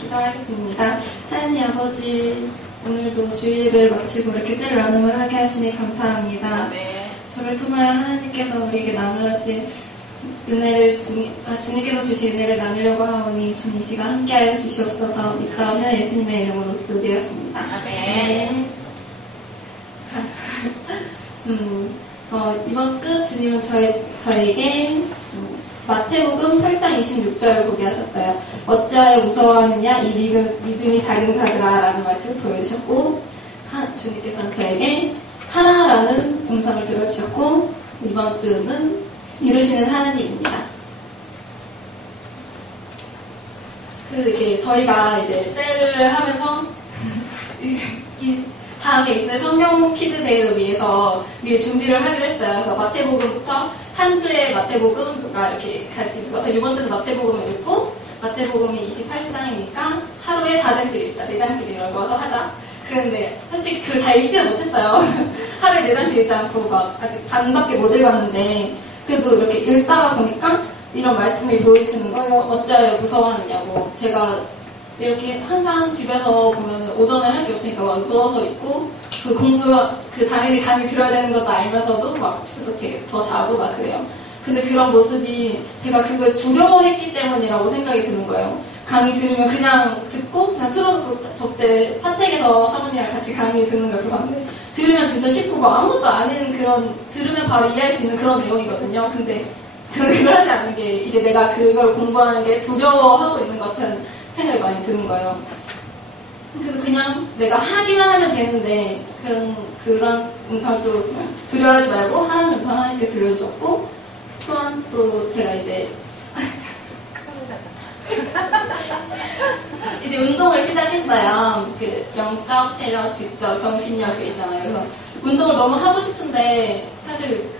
기도하겠습니다. 하나님 아버지, 오늘도 주일을 마치고 이렇게 셀 나눔을 하게 하시니 감사합니다. 네. 저를 통하여 하나님께서 우리에게 나누신 은혜를 주님께서 주신 은혜를 나누려고 하오니 주님 이 시간 함께하여 주시옵소서. 믿사오며 예수님의 이름으로 기도드렸습니다. 네. 이번 주 주님은 저에게 마태복음 8장 26절을 보게 하셨어요. 어찌하여 무서워하느냐 이 믿음이 작은 자들아 라는 말씀을 보여주셨고, 주님께서는 저에게 하나라는 음성을 들어주셨고, 이번 주는 이루시는 하나님입니다. 저희가 이제 셀을 하면서 이 다음에 있을 성경 퀴즈 대회를 위해서 미리 준비를 하기로 했어요. 그래서 마태복음부터 한 주에 마태복음가 이렇게 같이 읽어서 이번 주는 마태복음을 읽고, 마태복음이 28장이니까 하루에 4장씩 읽자, 4장씩 읽어서 하자. 그런데 솔직히 그걸 다 읽지는 못했어요. 하루에 4장씩 읽지 않고 막 아직 반밖에 못 읽었는데, 그래도 이렇게 읽다가 보니까 이런 말씀이 보여주시는 거예요. 어찌하여 무서워하느냐고. 제가 이렇게 항상 집에서 보면 오전에 할 게 없으니까 막 누워서 있고, 당연히 강의 들어야 되는 것도 알면서도 막 집에서 되게 더 자고 막 그래요. 근데 그런 모습이 제가 그걸 두려워했기 때문이라고 생각이 드는 거예요. 강의 들으면 그냥 듣고, 그냥 틀어놓고 저때 사택에서 사모님이랑 같이 강의 듣는 걸 그러는데, 들으면 진짜 쉽고 막 아무것도 아닌 그런, 들으면 바로 이해할 수 있는 그런 내용이거든요. 근데 저는 그걸 하지 않는 게, 이제 내가 그걸 공부하는 게 두려워하고 있는 것 같은 생각이 많이 드는 거예요. 그래서 그냥 내가 하기만 하면 되는데, 그런 음성도 두려워하지 말고 하라는 음성 하나님께 들려주셨고, 또한 또 제가 이제 운동을 시작했어요. 영적, 체력, 지적, 정신력 있잖아요. 그래서 운동을 너무 하고 싶은데, 사실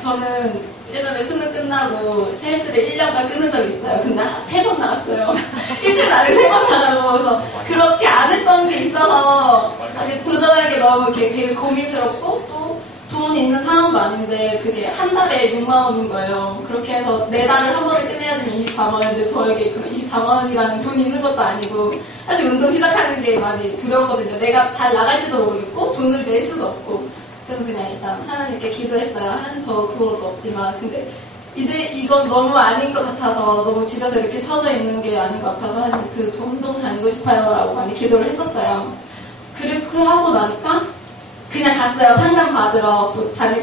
저는 예전에 수능 끝나고 헬스를 1년간 끊은 적이 있어요. 근데 3번 나갔어요. 일주일 안에 3번 나가고. 그래서 그렇게 안 했던 게 있어서 도전하는 게 너무 되게 고민스럽고, 또 돈이 있는 상황도 아닌데 그게 한 달에 6만 원인 거예요. 그렇게 해서 4달을 한 번에 끝내야지만 24만 원인데, 저에게 그런 24만 원이라는 돈이 있는 것도 아니고, 사실 운동 시작하는 게 많이 두렵거든요. 내가 잘 나갈지도 모르겠고 돈을 낼 수도 없고. 그래서 그냥 일단 하나님께 기도했어요. 하나님, 저 그것도 없지만 근데 이건 너무 아닌 것 같아서, 너무 집에서 이렇게 처져 있는 게 아닌 것 같아서 하나님, 저 운동 다니고 싶어요 라고 많이 기도를 했었어요. 그렇게 하고 나니까 그냥 갔어요. 상담 받으러.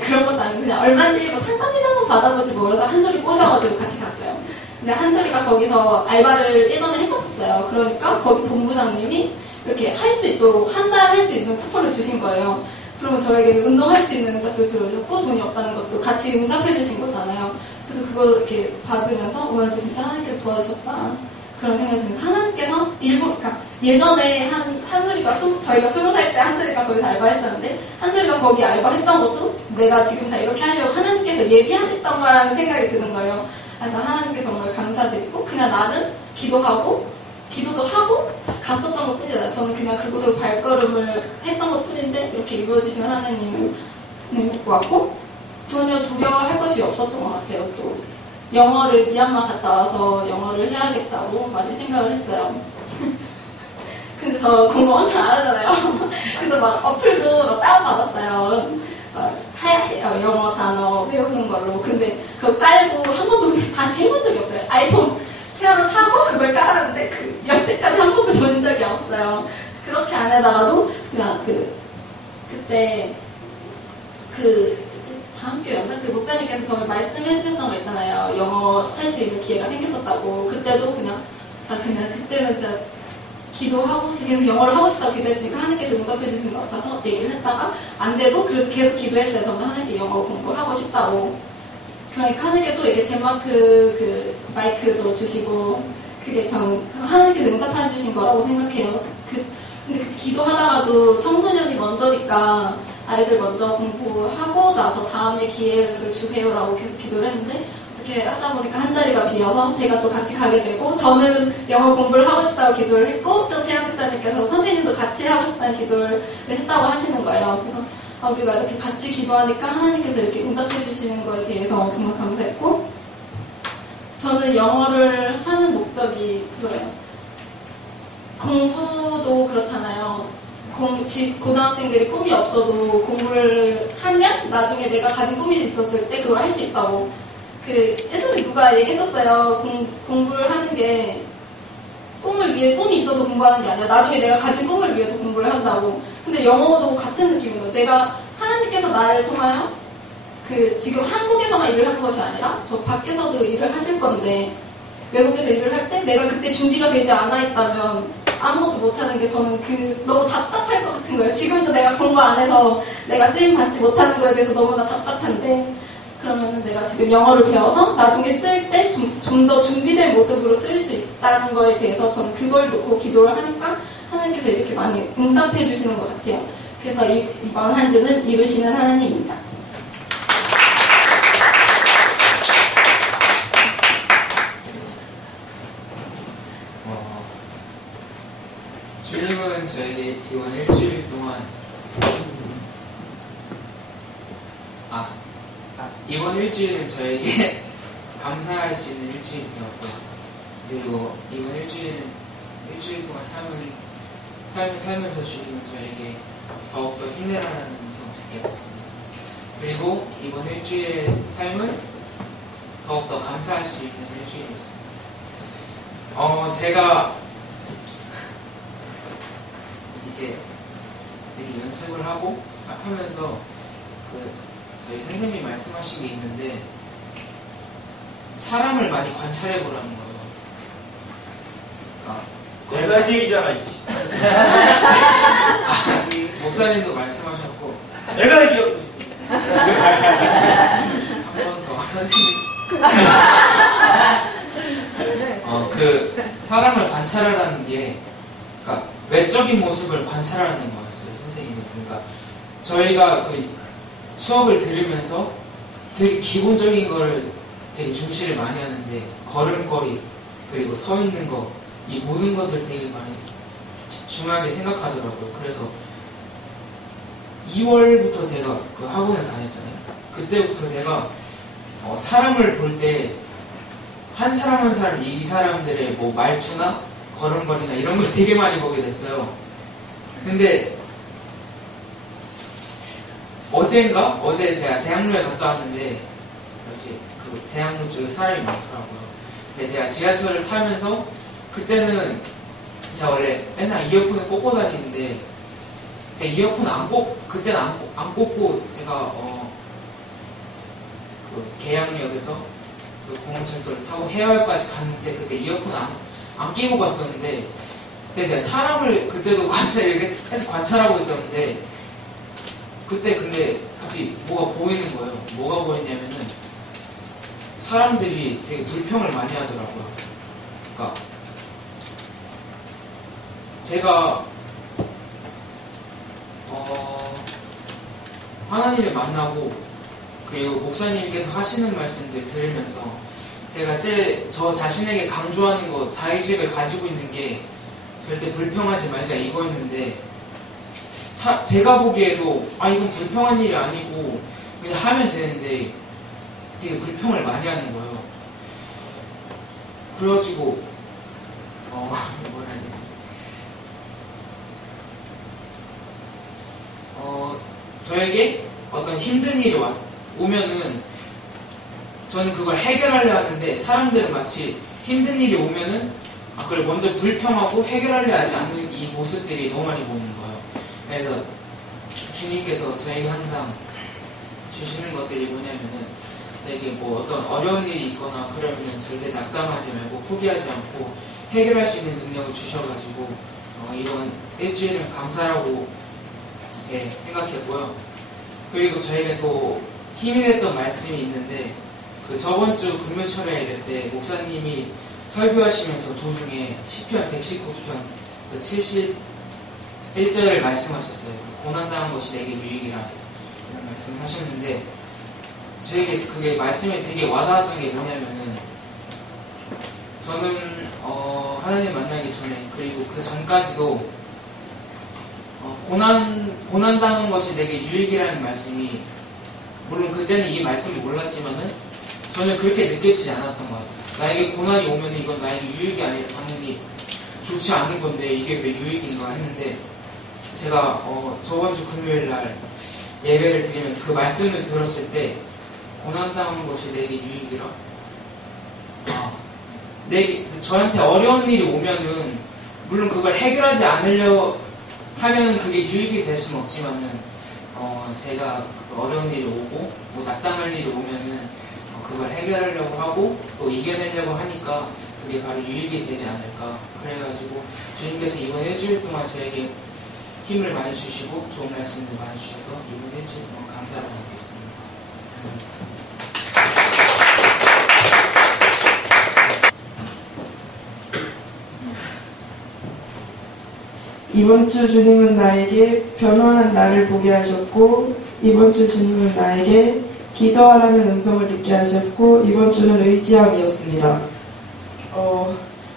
그런 것도 아니고 그냥 얼마인지 상담이나 한번 받아보지 모르서 한솔이 꼬셔가지고 같이 갔어요. 근데 한솔이가 거기서 알바를 예전에 했었어요. 그러니까 거기 본부장님이 이렇게 할 수 있도록 한 달 할 수 있는 쿠폰을 주신 거예요. 그러면 저에게 운동할 수 있는 것도 들어줬고, 돈이 없다는 것도 같이 응답해 주신 거잖아요. 그래서 그걸 이렇게 받으면서, 와, 진짜 하나님께서 도와주셨다, 그런 생각이 듭니다. 하나님께서 일부러, 그러니까 예전에 한솔이가 저희가 20살 때 한솔이가 거기서 알바했었는데, 한솔이가 거기 알바했던 것도 내가 지금 다 이렇게 하려고 하나님께서 예비하셨던 거라는 생각이 드는 거예요. 그래서 하나님께서 정말 감사드리고, 그냥 나는 기도도 하고 갔었던 것 뿐이다. 저는 그냥 그곳으로 발걸음을 했던 것 뿐인데, 이렇게 이루어지시는 하나님을 믿고 왔고, 전혀 두려워할 것이 없었던 것 같아요. 또 영어를 미얀마 갔다 와서 영어를 해야겠다고 많이 생각을 했어요. 근데 저 공부 엄청 안 하잖아요. 그래서 막 어플도 막 다운받았어요. 영어 단어 외우는 걸로. 근데 그거 깔고 한 번도 다시 해본 적이 없어요. 아이폰 새로 사고 그걸 깔았는데 여태까지 한 번도 본 적이 없어요. 그렇게 안 하다가도 그냥 그때 다음 교회였나? 목사님께서 정말 말씀해 주셨던 거 있잖아요. 영어 할 수 있는 기회가 생겼었다고. 그때도 그냥 그때는 진짜 기도하고 계속 영어를 하고 싶다고 기도했으니까 하나님께서 응답해 주신 것 같아서 얘기를 했다가 안 돼도 그래도 계속 기도했어요. 저는 하나님께 영어 공부하고 싶다고. 그러니까 하나님께 또 이렇게 덴마크 마이크도 주시고, 그게 하나님께서 응답해 주신 거라고 생각해요. 근데 기도하다가도 청소년이 먼저니까 아이들 먼저 공부하고 나서 다음에 기회를 주세요라고 계속 기도를 했는데, 어떻게 하다 보니까 한 자리가 비어서 제가 또 같이 가게 되고, 저는 영어 공부를 하고 싶다고 기도를 했고, 또 테라피사님께서 선생님도 같이 하고 싶다는 기도를 했다고 하시는 거예요. 그래서 우리가 이렇게 같이 기도하니까 하나님께서 이렇게 응답해 주시는 거에 대해서 정말 감사했고, 저는 영어를 하는 목적이 그거예요. 공부도 그렇잖아요. 고등학생들이 꿈이 없어도 공부를 하면 나중에 내가 가진 꿈이 있었을 때 그걸 할 수 있다고. 예전에 누가 얘기했었어요. 공부를 하는 게 꿈을 위해 꿈이 있어서 공부하는 게 아니라 나중에 내가 가진 꿈을 위해서 공부를 한다고. 근데 영어도 같은 느낌이에요. 내가 하나님께서 나를 통하여 지금 한국에서만 일을 하는 것이 아니라 저 밖에서도 일을 하실 건데 외국에서 일을 할 때 내가 그때 준비가 되지 않아 있다면 아무것도 못하는 게 저는 너무 답답할 것 같은 거예요. 지금도 내가 공부 안 해서 내가 쓰임 받지 못하는 거에 대해서 너무나 답답한데 그러면은 내가 지금 영어를 배워서 나중에 쓸 때 좀 더 준비된 모습으로 쓸 수 있다는 거에 대해서 저는 그걸 놓고 기도를 하니까 하나님께서 이렇게 많이 응답해 주시는 것 같아요. 그래서 이번 한 주는 이루시는 하나님입니다. 주님은 저에게 이번 일주일 동안 이번 일주일은 저에게 감사할 수 있는 일주일이 되었고, 그리고 이번 일주일 동안 삶을 살면서 주님은 저에게 더욱더 힘내라는 음성을 듣게 됐습니다. 그리고 이번 일주일의 삶은 더욱더 감사할 수 있는 일주일이었습니다. 제가 이게 연습을 하면서 저희 선생님이 말씀하신 게 있는데 사람을 많이 관찰해 보라는 거예요. 내가 할 얘기잖아. 목사님도 말씀하셨고 내가 할 얘기야. 한 번 더 선생님 사람을 관찰하라는 게 그러니까 외적인 모습을 관찰하는 거였어요. 선생님은. 그러니까 저희가 수업을 들으면서 되게 기본적인 걸 되게 중시를 많이 하는데 걸음걸이 그리고 서 있는 거 이 모든 것들 되게 많이 중요하게 생각하더라고요. 그래서 2월부터 제가 그 학원을 다녔잖아요. 그때부터 제가 사람을 볼 때 한 사람 한 사람 이 사람들의 뭐 말투나 걸음걸이나 이런 걸 되게 많이 보게 됐어요. 근데 어제 제가 대학로에 갔다 왔는데 이렇게 대학로 쪽에 사람이 많더라고요. 근데 제가 지하철을 타면서 그때는 제가 원래 맨날 이어폰을 꽂고 다니는데 제가 이어폰을 그때는 안 꽂고 제가 계양역에서 공원철도를 타고 해화역까지 갔는데 그때 이어폰을 안 끼고 갔었는데 그때 제가 사람을 그때도 이렇게 해서 관찰하고 있었는데 그때 근데 갑자기 뭐가 보이는 거예요. 뭐가 보였냐면은 사람들이 되게 불평을 많이 하더라고요. 그러니까 제가 하나님을 만나고 그리고 목사님께서 하시는 말씀들 들으면서 제가 제일 저 자신에게 강조하는 거 자의식을 가지고 있는 게 절대 불평하지 말자 이거였는데 제가 보기에도 이건 불평한 일이 아니고 그냥 하면 되는데 되게 불평을 많이 하는 거예요. 그래가지고 뭐라 해야 되지? 저에게 어떤 힘든 일이 오면은 저는 그걸 해결하려 하는데 사람들은 마치 힘든 일이 오면은 그걸 먼저 불평하고 해결하려 하지 않는 이 모습들이 너무 많이 보이는 거예요. 그래서 주님께서 저에게 항상 주시는 것들이 뭐냐면은 저에게 뭐 어떤 어려운 일이 있거나 그러면은 절대 낙담하지 말고 포기하지 않고 해결할 수 있는 능력을 주셔가지고 이번 일주일은 감사라고 생각했고요. 그리고 저에게 또 힘이 됐던 말씀이 있는데 저번 주 금요철에 예배 때 목사님이 설교하시면서 도중에 시편 119편 71절을 말씀하셨어요. 고난당한 것이 내게 유익이라 이런 말씀을 하셨는데 저에게 그게 말씀이 되게 와닿았던 게 뭐냐면은 저는 하나님 만나기 전에 그리고 그 전까지도 고난당한 것이 내게 유익이라는 말씀이 물론 그때는 이 말씀을 몰랐지만은 전혀 그렇게 느껴지지 않았던 것 같아요. 나에게 고난이 오면 이건 나에게 유익이 아니라 당연히 좋지 않은 건데 이게 왜 유익인가 했는데 제가 저번 주 금요일 날 예배를 드리면서 그 말씀을 들었을 때 고난당한 것이 내게 유익이라 저한테 어려운 일이 오면은 물론 그걸 해결하지 않으려 하면 그게 유익이 될 수는 없지만은 제가 어려운 일이 오고 뭐 낙담할 일이 오면은 그걸 해결하려고 하고 또 이겨내려고 하니까 그게 바로 유익이 되지 않을까. 그래가지고 주님께서 이번 일주일 동안 저에게 힘을 많이 주시고 좋은 말씀을 많이 주셔서 이번 일주일 동안 감사를 받겠습니다. 이번 주 주님은 나에게 변화한 나를 보게 하셨고, 이번 주 주님은 나에게 기도하라는 음성을 듣게 하셨고, 이번 주는 의지함이었습니다.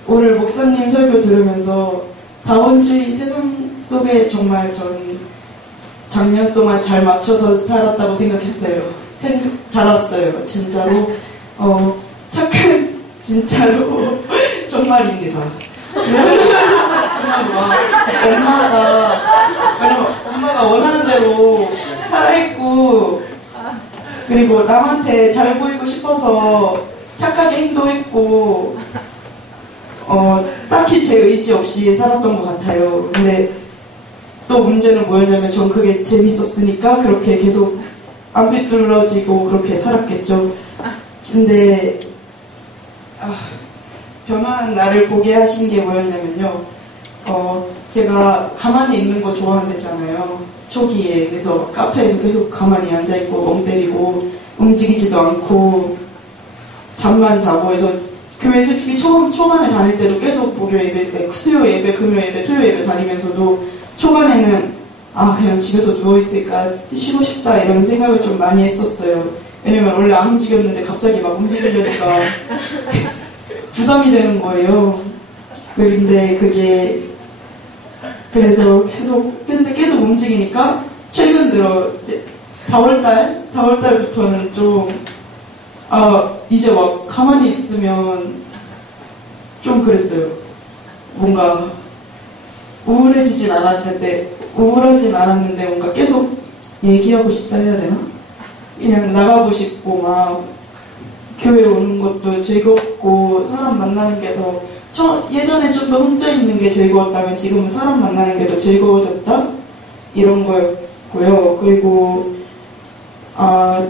오늘 목사님 설교 들으면서 다원주의 세상 속에 정말 전 작년 동안 잘 맞춰서 살았다고 생각했어요. 잘 왔어요. 진짜로. 착한, 진짜로. 정말입니다. 정말 엄마가 원하는 대로 살아있고, 그리고 남한테 잘 보이고 싶어서 착하게 행동했고, 딱히 제 의지 없이 살았던 것 같아요. 근데 또 문제는 뭐였냐면 전 그게 재밌었으니까 그렇게 계속 안 삐뚤어지고 그렇게 살았겠죠. 근데 변화한 나를 보게 하신 게 뭐였냐면요. 제가 가만히 있는 거 좋아한댔잖아요. 초기에. 그래서 카페에서 계속 가만히 앉아있고 멍 때리고 움직이지도 않고 잠만 자고 해서 교회 솔직히 초반에 다닐 때도 계속 목요 예배, 수요 예배, 금요 예배, 토요 예배 다니면서도 초반에는 그냥 집에서 누워있을까 쉬고 싶다 이런 생각을 좀 많이 했었어요. 왜냐면 원래 안 움직였는데 갑자기 막 움직이려니까 부담이 되는 거예요. 그런데 그게 그래서 계속 움직이니까 최근 들어 4월달부터는 좀 이제 막 가만히 있으면 좀 그랬어요. 뭔가 우울하진 않았는데 뭔가 계속 얘기하고 싶다 해야 되나? 그냥 나가고 싶고 막 교회 오는 것도 즐겁고 사람 만나는 게 더 예전에 좀 더 혼자 있는 게 즐거웠다면 지금은 사람 만나는 게 더 즐거워졌다? 이런 거였고요. 그리고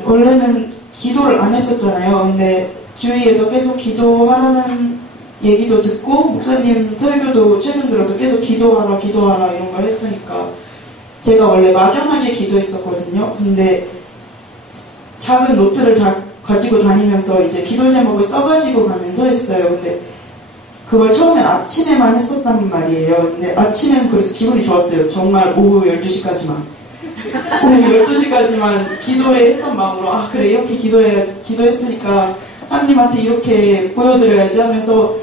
원래는 기도를 안 했었잖아요. 근데 주위에서 계속 기도하라는 얘기도 듣고 목사님 설교도 최근 들어서 계속 기도하라 이런 걸 했으니까 제가 원래 막연하게 기도했었거든요. 근데 작은 노트를 다 가지고 다니면서 이제 기도 제목을 써가지고 가면서 했어요. 근데 그걸 처음엔 아침에만 했었단 말이에요. 근데 아침엔 그래서 기분이 좋았어요. 정말 오후 12시까지만. 오후 12시까지만 기도해 했던 마음으로 그래 이렇게 기도했으니까 하나님한테 이렇게 보여드려야지 하면서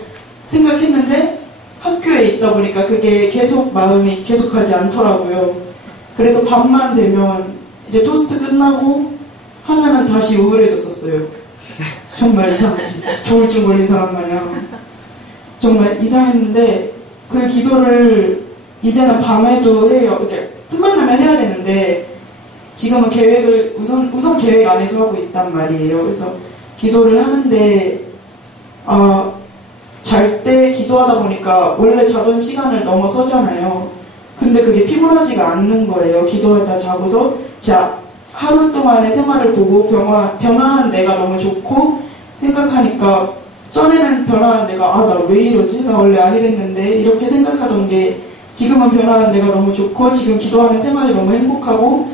생각했는데 학교에 있다 보니까 그게 마음이 계속하지 않더라고요. 그래서 밤만 되면 이제 토스트 끝나고 하면은 다시 우울해졌었어요. 정말 이상하게 조울증 걸린 사람 마냥 정말 이상했는데 그 기도를 이제는 밤에도 해요. 이렇게 틈만 나면 해야 되는데 지금은 계획을 우선 계획 안에서 하고 있단 말이에요. 그래서 기도를 하는데 잘 때 기도하다 보니까 원래 자던 시간을 넘어서잖아요. 근데 그게 피곤하지가 않는 거예요. 기도하다 자고서 하루 동안의 생활을 보고 변화한 내가 너무 좋고 생각하니까 전에는 변화한 내가 나 왜 이러지? 나 원래 안 이랬는데 이렇게 생각하던 게 지금은 변화한 내가 너무 좋고 지금 기도하는 생활이 너무 행복하고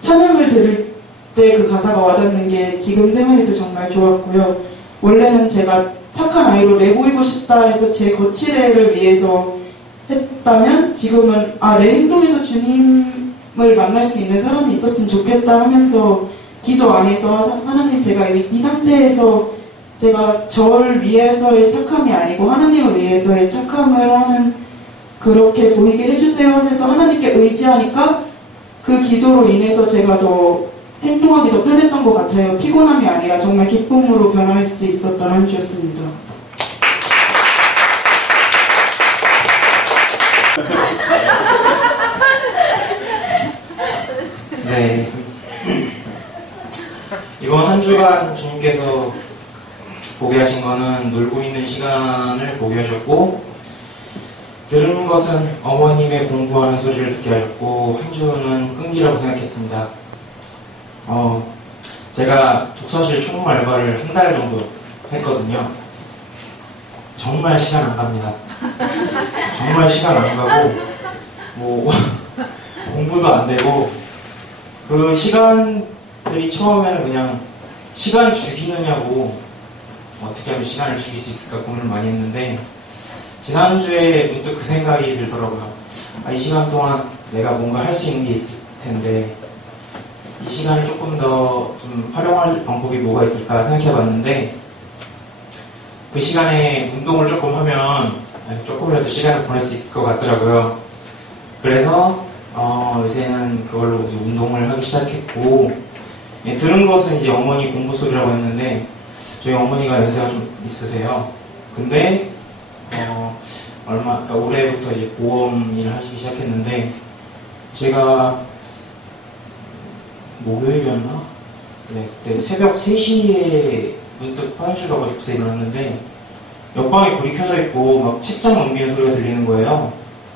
찬양을 들을 때 그 가사가 와닿는 게 지금 생활에서 정말 좋았고요. 원래는 제가 착한 아이로 내보이고 싶다 해서 제 거칠애를 위해서 했다면 지금은 내 행동에서 주님을 만날 수 있는 사람이 있었으면 좋겠다 하면서 기도 안에서 하나님 제가 이 상태에서 제가 저를 위해서의 착함이 아니고 하나님을 위해서의 착함을 하는 그렇게 보이게 해주세요 하면서 하나님께 의지하니까 그 기도로 인해서 제가 더 행동하기 더 편했던 것 같아요. 피곤함이 아니라 정말 기쁨으로 변할 수 있었던 한 주였습니다. 네. 이번 한 주간 주님께서 보게 하신 거는 놀고 있는 시간을 보게 하셨고, 들은 것은 어머님의 공부하는 소리를 듣게 하셨고, 한 주는 끈기라고 생각했습니다. 제가 독서실 총무 알바를 한 달 정도 했거든요. 정말 시간 안 갑니다. 정말 시간 안 가고, 뭐, 공부도 안 되고, 그 시간들이 처음에는 그냥 시간 죽이느냐고 어떻게 하면 시간을 죽일 수 있을까 고민을 많이 했는데, 지난주에 문득 그 생각이 들더라고요. 이 시간 동안 내가 뭔가 할 수 있는 게 있을 텐데, 이 시간을 조금 더 좀 활용할 방법이 뭐가 있을까 생각해 봤는데, 그 시간에 운동을 조금 하면 조금이라도 시간을 보낼 수 있을 것 같더라고요. 그래서 요새는 그걸로 운동을 하기 시작했고, 들은 것은 이제 어머니 공부 소리라고 했는데, 저희 어머니가 연세가 좀 있으세요. 근데 그러니까 올해부터 이제 보험 일을 하시기 시작했는데, 제가 목요일이었나? 네, 그때 새벽 3시에 문득 화장실 가고 싶어서 일어났는데, 옆방에 불이 켜져 있고 막 책장 넘기는 소리가 들리는 거예요.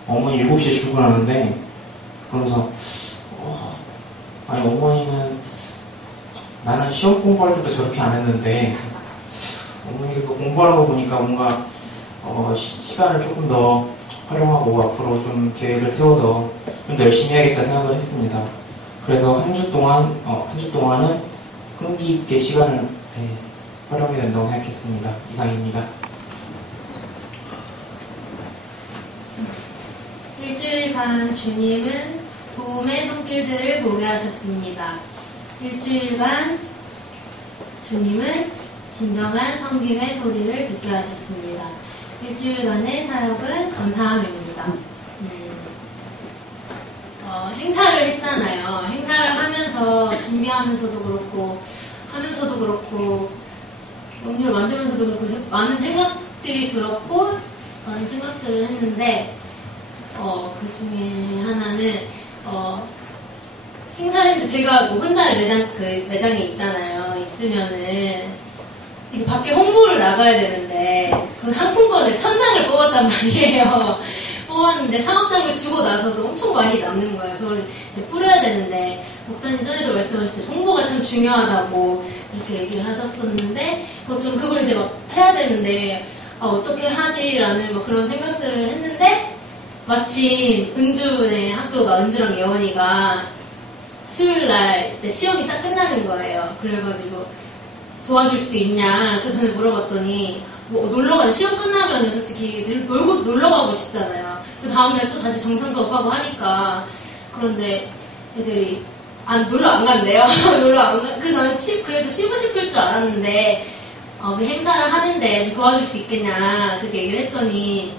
어머니 7시에 출근하는데, 그러면서 아니 어머니는 나는 시험 공부할 때도 저렇게 안 했는데 어머니가 공부하는 거 보니까 뭔가 시간을 조금 더 활용하고 앞으로 좀 계획을 세워서 좀 더 열심히 해야겠다 생각을 했습니다. 그래서 한 주 동안은 끈기 있게 시간을 활용해야 된다고 생각했습니다. 이상입니다. 일주일간 주님은 도움의 손길들을 보게 하셨습니다. 일주일간 주님은 진정한 섬김의 소리를 듣게 하셨습니다. 일주일간의 사역은 감사함입니다. 행사를 했잖아요. 행사를 하면서 준비하면서도 그렇고 음료를 만들면서도 그렇고 많은 생각들이 들었고 많은 생각들을 했는데 그 중에 하나는 행사를 했는데 제가 뭐 혼자 매장에 있으면은 이제 밖에 홍보를 나가야 되는데 그 상품권을 1000장을 뽑았단 말이에요. 뽑았는데 상업장을 주고 나서도 엄청 많이 남는 거예요. 그걸 이제 뿌려야 되는데, 목사님 전에도 말씀하실 때 홍보가 참 중요하다고 이렇게 얘기를 하셨었는데, 그걸 이제 막 해야 되는데 어떻게 하지라는 막 그런 생각들을 했는데, 마침 은주의 학교가, 은주랑 예원이가 수요일날 이제 시험이 딱 끝나는 거예요. 그래가지고 도와줄 수 있냐 그 전에 물어봤더니 뭐 놀러가는, 시험 끝나면 솔직히 놀러 가고 싶잖아요. 그 다음날 또 다시 정상 수업하고 하니까. 그런데 애들이 놀러 안 간대요. 놀러 안 가. 그래서 나는 그래도 쉬고 싶을 줄 알았는데 우리 행사를 하는데 좀 도와줄 수 있겠냐 그렇게 얘기를 했더니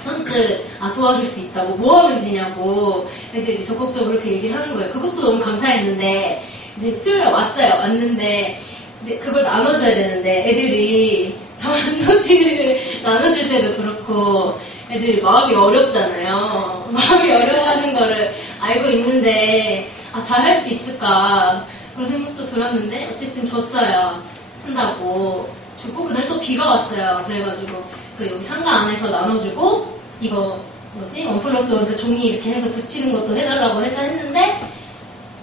선뜻 도와줄 수 있다고, 뭐 하면 되냐고 애들이 적극적으로 그렇게 얘기를 하는 거예요. 그것도 너무 감사했는데 이제 수요일에 왔는데 이제 그걸 나눠줘야 되는데 애들이 전도지를 나눠줄 때도 그렇고 애들이 마음이 어렵잖아요. 마음이 어려워하는 거를 알고 있는데 잘할 수 있을까 그런 생각도 들었는데 어쨌든 줬어요. 한다고 주고 그날 또 비가 왔어요. 그래가지고 여기 상가 안에서 나눠주고 이거 뭐지? 1+1 종이 이렇게 해서 붙이는 것도 해달라고 해서 했는데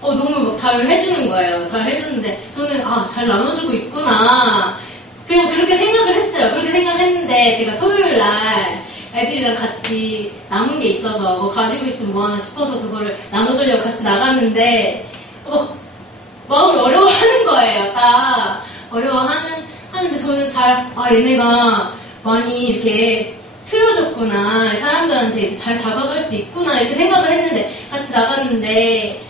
너무 막 잘 해주는 거예요. 잘 해주는데 저는 잘 나눠주고 있구나 그냥 그렇게 생각을 했어요. 그렇게 생각했는데 제가 토요일날 애들이랑 같이 남은 게 있어서 뭐 가지고 있으면 뭐하나 싶어서 그거를 나눠주려고 같이 나갔는데 마음이 어려워하는 거예요. 딱 어려워하는데 저는 얘네가 많이 이렇게 트여줬구나, 사람들한테 이제 잘 다가갈 수 있구나 이렇게 생각을 했는데 같이 나갔는데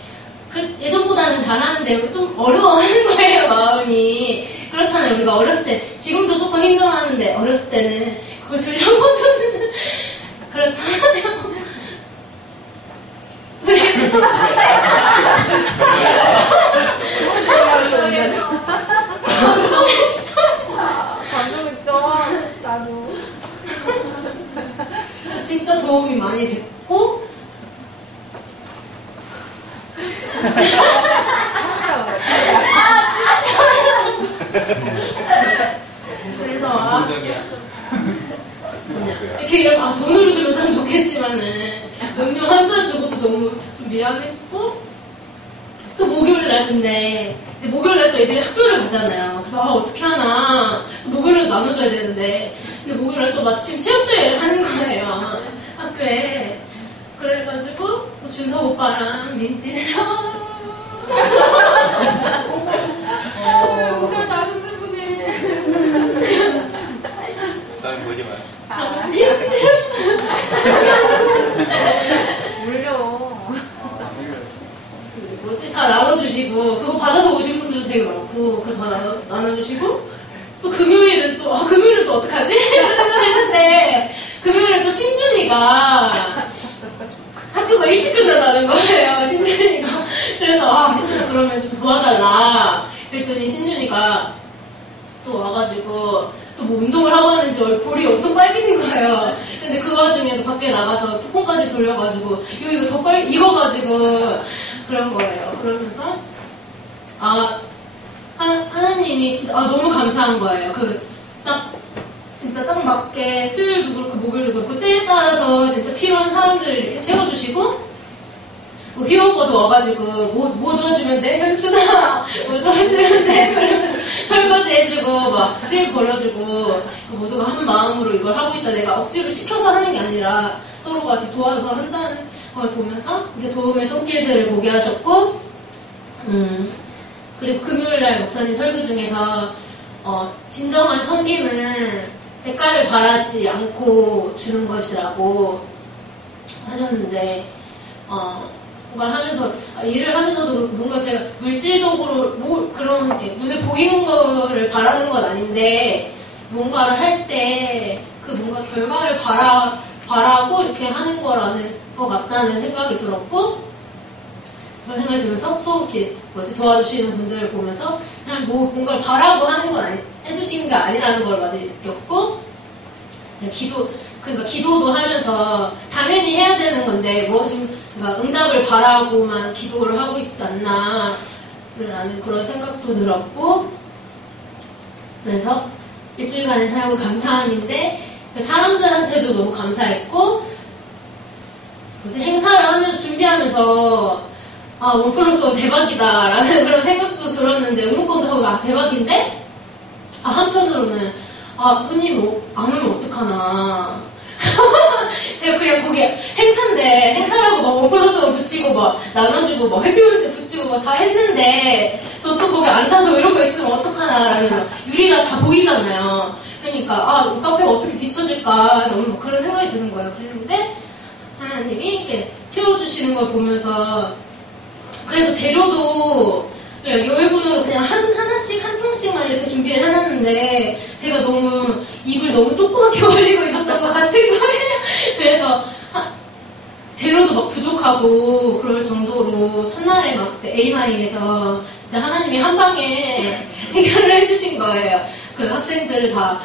예전보다는 잘하는데 좀 어려워하는 거예요. 마음이 그렇잖아요. 우리가 어렸을 때 지금도 조금 힘들어하는데 어렸을 때는 그걸 주려고 하면은 그렇잖아요. 나도. 진짜 도움이 많이 됐고 그래서 이렇게 돈으로 주면 참 좋겠지만은 음료 한 잔 주고도 너무 좀 미안했고 또 목요일날 근데 이제 목요일날 또 애들이 학교를 가잖아요. 그래서 어떻게 하나 목요일날 나눠줘야 되는데 근데 목요일날 또 마침 체육대회를 하는 거예요 학교에. 그래가지고 준석 오빠랑 민지랑 그래 나도 슬프네. 난 보지 마. 울려. 뭐지? 다 나눠주시고 그거 받아서 오신 분들도 되게 많고 그거 다 나눠주시고 또 금요일은 또 금요일은 또 어떡하지? 했는데 금요일에 또 신준이가 학교가 일찍 끝난다는 거예요. 신준이가. 그래서 신준아 그러면 좀 도와달라 그랬더니 신준이가 또 와가지고 또 뭐 운동을 하고 하는지 볼이 엄청 빨개진 거예요. 근데 그 와중에도 밖에 나가서 쿠폰까지 돌려가지고 이거 더 빨리 익어가지고 그런 거예요. 그러면서 하나님이 진짜 너무 감사한 거예요. 진짜 딱 맞게 수요일도 그렇고 목요일도 그렇고 때에 따라서 진짜 필요한 사람들을 이렇게 채워주시고 뭐 휘어 오빠도 와가지고 뭐 도와주면 돼? 현수나 뭐 도와주면 돼? 그러면 설거지 해주고 막 세일 버려주고 모두가 한 마음으로 이걸 하고 있다. 내가 억지로 시켜서 하는 게 아니라 서로가 이렇게 도와서 한다는 걸 보면서 이렇게 도움의 손길들을 보게 하셨고 그리고 금요일날 목사님 설교 중에서 진정한 섬김은 대가를 바라지 않고 주는 것이라고 하셨는데 뭔가 하면서 일을 하면서도 뭔가 제가 물질적으로 그런 게 눈에 보이는 거를 바라는 건 아닌데 뭔가를 할 때 그 뭔가 결과를 바라고 이렇게 하는 거라는 것 같다는 생각이 들었고 그런 생각이 들면서 또 이렇게 도와주시는 분들을 보면서 그냥 뭔가를 바라고 하는 건 해주신 게 아니라는 걸 많이 느꼈고 제가 그러니까 기도도 하면서 당연히 해야 되는 건데 그러니까 응답을 바라고만 기도를 하고 있지 않나라는 그런 생각도 들었고 그래서 일주일간의 사역을 감사함인데 사람들한테도 너무 감사했고 행사를 하면서 준비하면서 원플러스 대박이다라는 그런 생각도 들었는데 응모권도 하고 대박인데 한편으로는 손님 안 오면 어떡하나 제가 그냥 거기 행사인데 행사라고 막 원플러스 붙이고 막 나눠주고 막 해피버스데이 붙이고 막 다 했는데 저 또 거기 앉아서 이러고 있으면 어떡하나라는 유리라 다 보이잖아요. 그러니까 카페가 어떻게 비춰질까 너무 그런 생각이 드는 거예요. 그랬는데 하나님이 이렇게 채워주시는 걸 보면서 그래서 재료도 여유분으로 그냥 하나씩 한 통씩만 이렇게 준비를 해놨는데 제가 입을 너무 조그맣게 벌리고 있었던 것 같은 거예요. 그래서 재료도 막 부족하고 그럴 정도로 첫날에 막 그때 A마이에서 진짜 하나님이 한 방에 해결을 해주신 거예요. 그 학생들을 다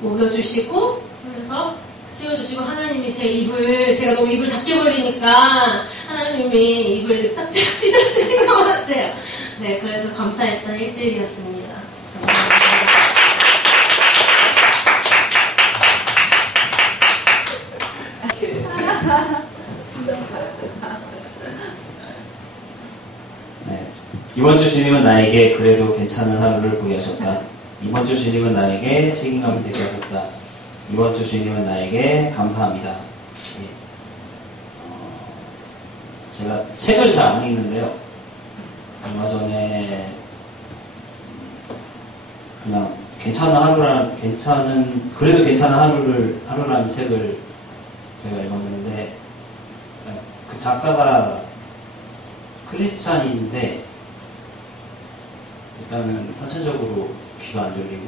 모여주시고 그래서 채워주시고 하나님이 제가 너무 입을 작게 벌리니까 하나님이 입을 짝짝 찢어주신 것 같아요. 네, 그래서 감사했던 일주일이었습니다. 네. 이번 주 주님은 나에게 그래도 괜찮은 하루를 보게 하셨다. 이번 주 주님은 나에게 책임감을 되게 하셨다. 이번 주 주님은 나에게 감사합니다. 예. 제가 책을 잘 안 읽는데요. 얼마 전에 그냥 그래도 괜찮은 하루라는 책을 제가 읽었는데 그 작가가 크리스찬인데 일단은 선천적으로 귀가 안 들리고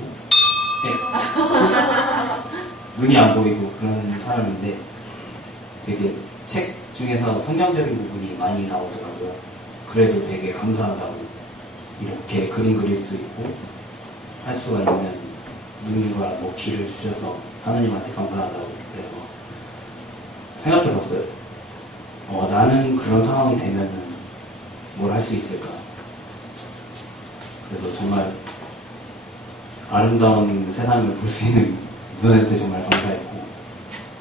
눈이 안 보이고 그런 사람인데 되게 책 중에서 성경적인 부분이 많이 나오더라고요. 그래도 되게 감사하다고 이렇게 그림 그릴 수 있고 할 수가 있는 눈과 뭐 귀를 주셔서 하나님한테 감사하다고 그래서 생각해봤어요. 나는 그런 상황이 되면은 뭘 할 수 있을까? 그래서 정말 아름다운 세상을 볼 수 있는 누나한테 정말 감사했고,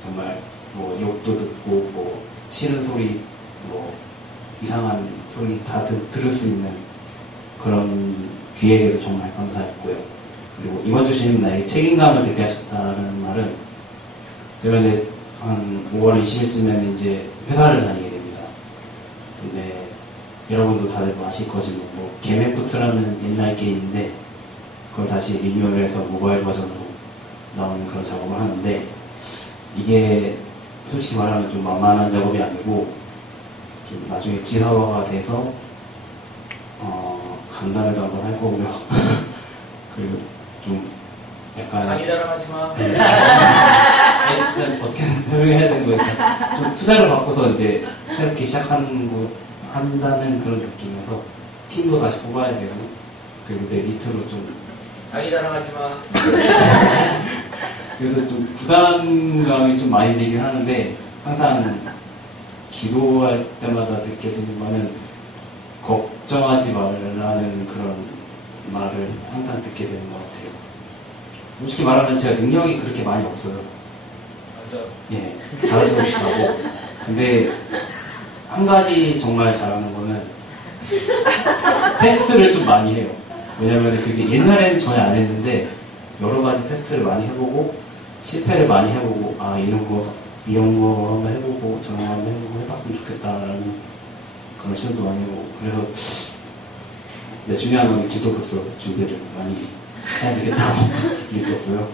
정말 뭐 욕도 듣고 뭐 싫은 소리, 뭐 이상한 소리 다 들을 수 있는 그런 기회에도 정말 감사했고요. 그리고 이번 주 주님 나에게 책임감을 느끼게 하셨다는 말은, 제가 이제 한 5월 20일쯤에는 이제 회사를 다니게 됩니다. 근데 여러분도 다들 뭐 아실 거지만 뭐 게임애프트라는 옛날 게임인데 그걸 다시 리뉴얼해서 모바일 버전으로 나오는 그런 작업을 하는데, 이게 솔직히 말하면 좀 만만한 작업이 아니고 좀 나중에 기사화가 돼서 간담회도 한번 할 거고요. 그리고 좀 약간 자기 자랑하지 마. 일단 어떻게 설명해야 되는 거니까 좀 투자를 바꿔서 이제 새롭게 한다는 그런 느낌에서 팀도 다시 뽑아야 되고, 그리고 내 밑으로 좀 자기 자랑하지 마. 그래서 좀 부담감이 좀 많이 되긴 하는데, 항상 기도할 때마다 느껴지는 거는 걱정하지 말라는 그런 말을 항상 듣게 되는 것 같아요. 솔직히 말하면 제가 능력이 그렇게 많이 없어요. 맞아. 예, 잘하지도 못하고. 근데 한 가지 정말 잘하는 거는 테스트를 좀 많이 해요. 왜냐면 그게 옛날에는 전혀 안 했는데 여러 가지 테스트를 많이 해보고 실패를 많이 해보고, 이런 거 한번 해보고 저런 거 한번 해보고 해봤으면 좋겠다라는 그런 시도도 많이 해보고, 그래서 중요한 건 기도로서 준비를 많이 해야 되겠다고 느꼈고요.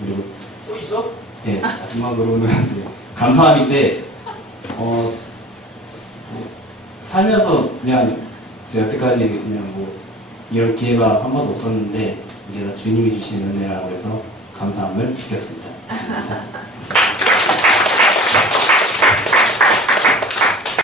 그리고 또 있어? 네, 마지막으로는 이제 감사함인데, 살면서 그냥 제가 여태까지 그냥 뭐 이런 기회가 한 번도 없었는데 이게 다 주님이 주신 은혜라고 해서 감사함을 느꼈습니다. 감사합니다.